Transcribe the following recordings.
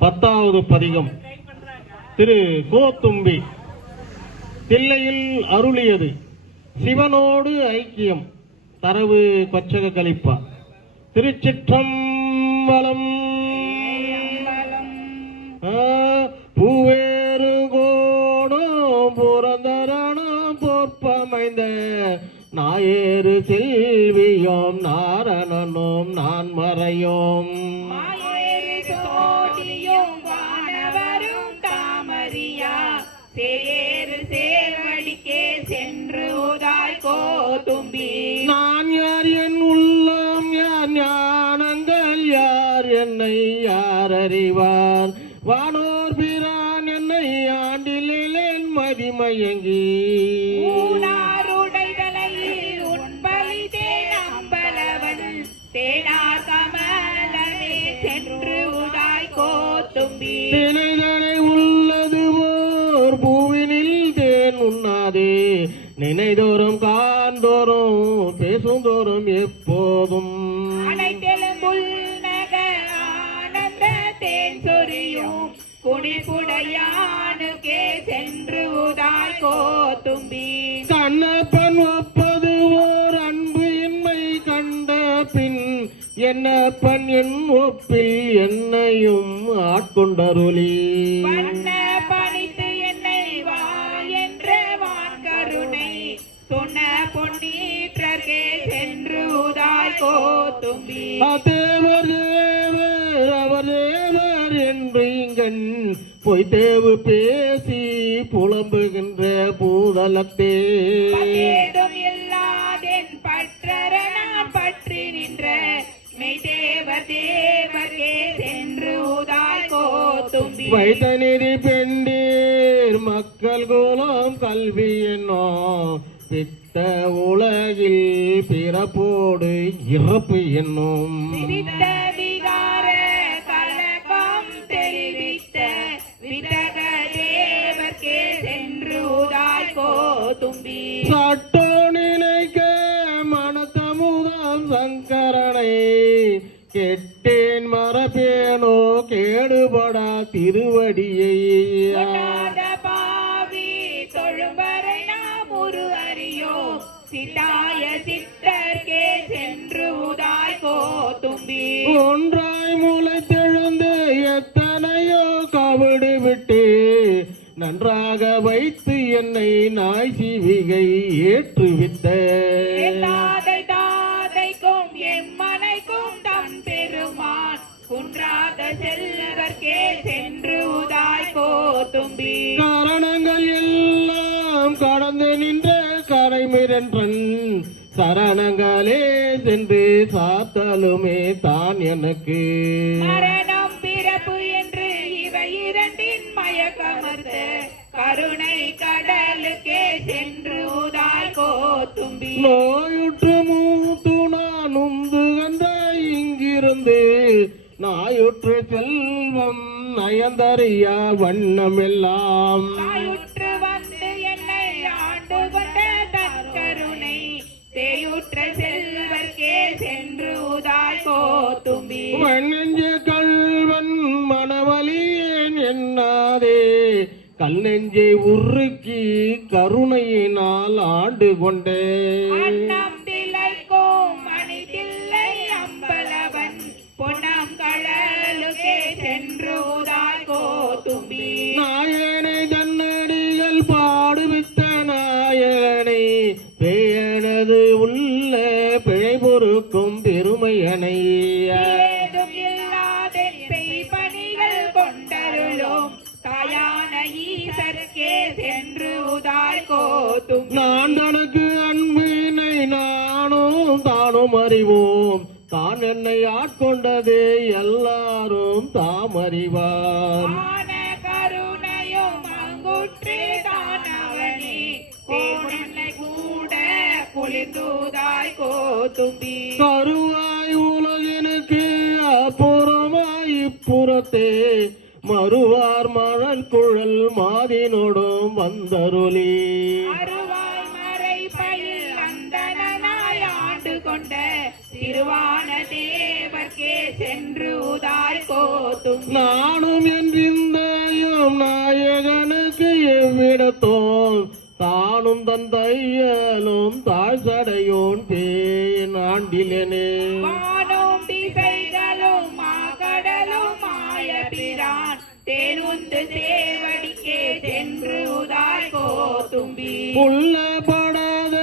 பத்தாவது பதிகம். திரு கோத்தும்பி தில்லையில் அருளியது. சிவனோடு ஐக்கியம். தரவு கொச்சக கலிப்பா. திருச்சிற்றம்பலம். பூவேறு கோடும் புரந்தரணம் பொற்பமைந்த நாயேறு செல்வியோம் நாரணனோம் நான் மறையோம். என்னை யார் அறிவார் வானோர் பிரான் என்னை ஆண்டிலேன் மதிமயங்கி தினைதனை உள்ளது ஓர் பூவினில் தேன் உண்ணாதே. நினைதோறும் காண்தோறும் பேசுந்தோறும் எப்போதும். என்னப்பன் என் ஒப்பில் என்னையும் ஆட்கொண்டருளி. பணித்து என்னை வா என்ற வான் கருணை சொன்ன பொன்னீற்றர்கே சென்று உதாய் கோதும்பி தேவர் தேவர் அவர் தேவர் என்று இங்கன் பொய் தேவு பேசி புலம்புகின்ற பூதலத்தே. கோதும்பி வைத்தநிதி பெண்டீர் மக்கள் குலம் கல்வி என்னோ பித்த உலகில் பிறப்போடு இறப்பு என்னும். சட்டோ நினைக்க மனத்தமுதாம் சங்கரனை கெட்டேன் மரபேனோ கேடுபடா திருவடியை. ஒன்றாய் முளைத்தெழுந்து எத்தனையோ கவிடு விட்டு நன்றாக வைத்து என்னை நாய் சிவிகை ஏற்றுவித்த. செல்வர்க்கே சென்று உதாய் கோதும்பி காரணங்கள் எல்லாம் கடந்து நின்ற கரைமிரன்றன் சரணங்களே சென்று சாத்தலுமே தான் எனக்கு. மரணம் பிறப்பு என்று இவை இரண்டின் மயக்கமர்த்த. கருணை கடலுக்கே சென்று உதாய் கோதும்பி நோயுற்று நாயுற்று செல்வம் நயந்தறியா வண்ணமெல்லாம். தாயுற்று வந்து என்னை ஆண்டு கொண்ட தற்கருணை தேயுற்ற செல்வர்க்கே சென்று உதாய் கோதும்பி வண்ணெஞ்ச கல்வன் மனவலியேன் என்னாதே கல் நெஞ்சை உருக்கி கருணையினால் ஆண்டு கொண்டே. தானும் அறிவோம். தான் என்னை ஆட்கொண்டது எல்லாரும் தாம் அறிவார். கருவாய் உலகினுக்கு அப்புறமாய் இப்புறத்தே மறுவார் மணல் குழல் மாதினோடும் வந்தருளி. திருவான தேவர்க்கே சென்று உதாய் கோத்தும்பி நானும் என்றிந்தையும் நாயகனுக்கு எவ்விடத்தோம் தானும் தன் தையலும் தாழ்சடையோன் பேன் ஆண்டிலனே. வானும் திசைகளும் மாகடலும் மாய பிரான் தேனுந்து சேவடிக்கே சென்று உதாய் கோத்தும்பி புல்லப்படாத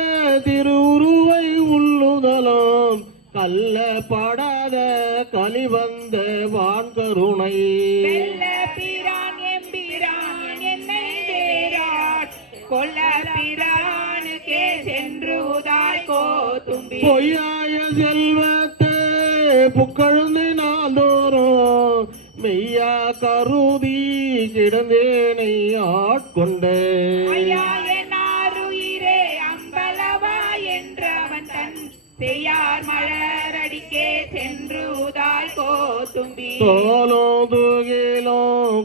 திருவுருவை உள்ளுதலும் கொல்ல பிரானுக்கே சென்று உதாய் கோத்தும்பி பொய்யாய செல்வத்தை புக்கழுந்தினால் தோறும் மெய்யா கருதி கிடந்தேனை ஆட்கொண்டே. செய்யார் மலரடிக்கே சென்று உதாய் கோத்தும்பி. தோலோ துகிலோ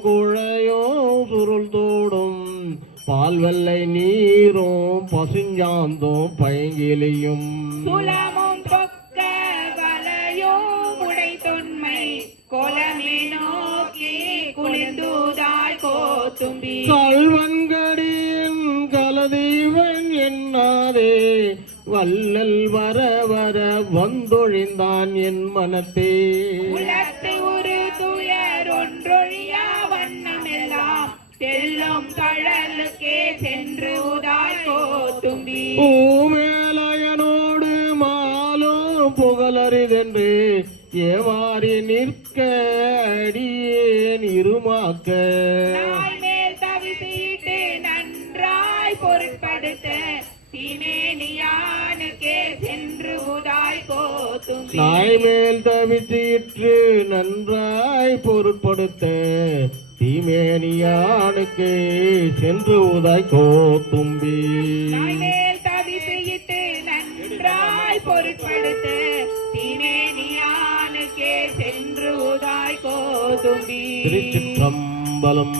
குழையோ சுருள் தோடும். பால் வெள்ளை நீரும் பசுஞ்சாந்தும் பைங்கிலியும் சுலமும் பொக்க வலையும் உடை தொன்மை. கோலமே நோக்கி குளிர்ந்துதாய் கோத்தும்பி. கல்வன்கடியின் எண்ணாதே வள்ளல் வர வர வந்தொழிந்தான் என் மனத்தே. ஒரு துயர் ஒன்றொழியா வண்ணமெல்லாம். செல்லும் கடலுக்கே சென்று உதாய் கோத்தும்பி. பூமேலயனோடு மாலோ புகழறிதென்று ஏமாறி நிற்க அடியேன் இருமாக்க. நாய் பொருட்படுத்த தீமேனியானுக்கே சென்று உதாய் கோத்தும்பி நாய் மேல் தவிச்சிற்று நன்றாய் பொருட்படுத்த தீமேனியானுக்கு சென்று உதாய் கோத்தும்பி. மேல் தவிசீட்டு நன்றாய் பொருட்படுத்த தீமேனியானுக்கே சென்று உதாய் கோதும்பி திருச்சிற்றம்பலம்